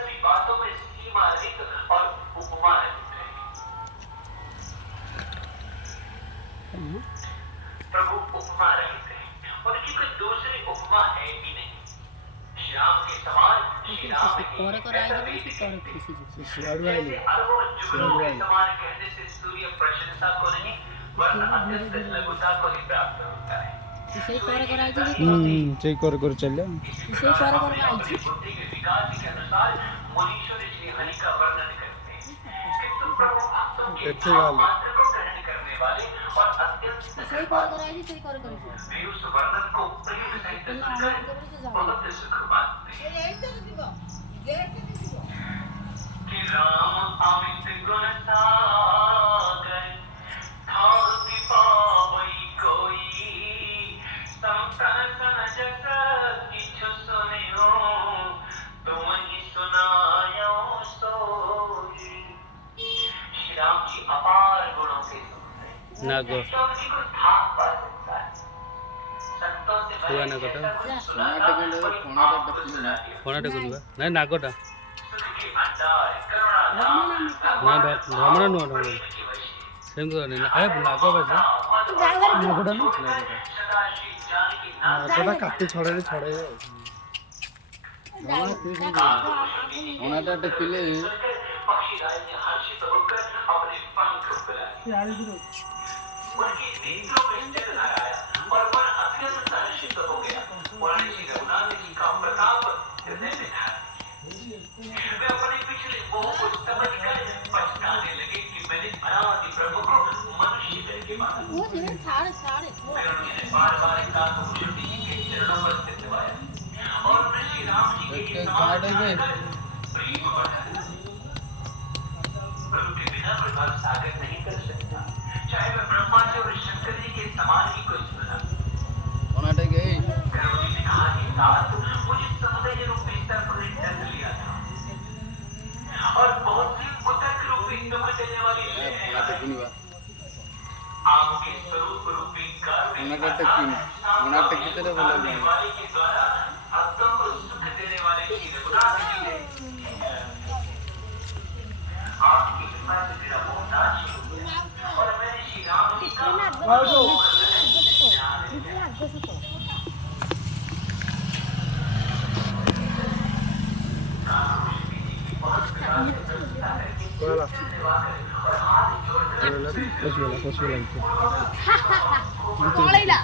सभी बातों में सीमा रहित और उपमा रहित है। प्रभु उपमा रहित है, उनकी कोई दूसरी उपमा है भी नहीं। श्री राम के समान श्री राम ही ऐसा भी नहीं कहते। जैसे अरबों जुगनों के समान कहने से सूर्य प्रशंसा को नहीं वरन अत्यंत लघुता को ही प्राप्त होता है। इसे कर करायचं चेक कर चल इसे कर करायची बुद्धि के विकास के अनुसार मुनीश्वर श्री हरि का वर्णन करते हैं, किंतु प्रभु भक्तों के भाव मात्र को ग्रहण करने वाले और अत्यंत इसे कर करायची ते कर करायची वे उस वर्णन को प्रेम सहित सुनकर बहुत सुख पाते हैं कि राम अमित गुण सागर ठाव पावई कोई संतन सन जस किछु सुनियो तुम ही सुनायो सोई। श्री राम जी अपार गुणों से सुंदर हैं, नागो क्या उनकी कोई थाप पा सकता है? संतों से हुआ भले ना कटा? ऐसा कुछ सुना था, कोई आपको सुना दिया। कोणाटे गुनवा नाही नागोटा सुख के भंडार करुणा धाम ना भ्रमण नो ना सेम तो नहीं ए नागो बस नागोटा नो सदा श्री जानकी नाम नागोटा काटे छड़े ओनाटा टेकिले पक्षी राज ने हर्षित होकर अपने पंख फैलाए, उनकी नेत्रों में जलधार आया और मन अत्यंत हर्षित हो गया। उन्होंने श्री रघुनाथ जी का प्रताप हृदय में धारण किया। वे अपने पिछले मोह को समझकर पछताने लगे कि मैंने अनादि प्रभु को मनुष्य करके माना। वो जिने छाड़ फिर उन्होंने बार-बार नागभूषण जी के चरणों पर सिर दबाया और उन्हें श्री राम जी के समान जानकर प्रेम बढ़ाया। प्रभु के बिना प्रभाव सागर नहीं कर सकता, चाहे वह ब्रह्मा जी और शंकर जी के समान ही कोई बना। ओनाटे गई फिर उन्होंने कहा कि साथ मुझे समुदाय रूपी स्तर पर ढक लिया था और बहुत सी पुस्तक रूपी दुख देने वाली ओनाटे गुनवा आपके स्वरूप रूपी ओनाटे की तरह बोला वाले के द्वारा भक्तों को सुख देने वाले श्री रघुनाथ जी ने आपकी कृपा से मेरा मोहताज हो गया और मैंने श्री राम जी का पशुला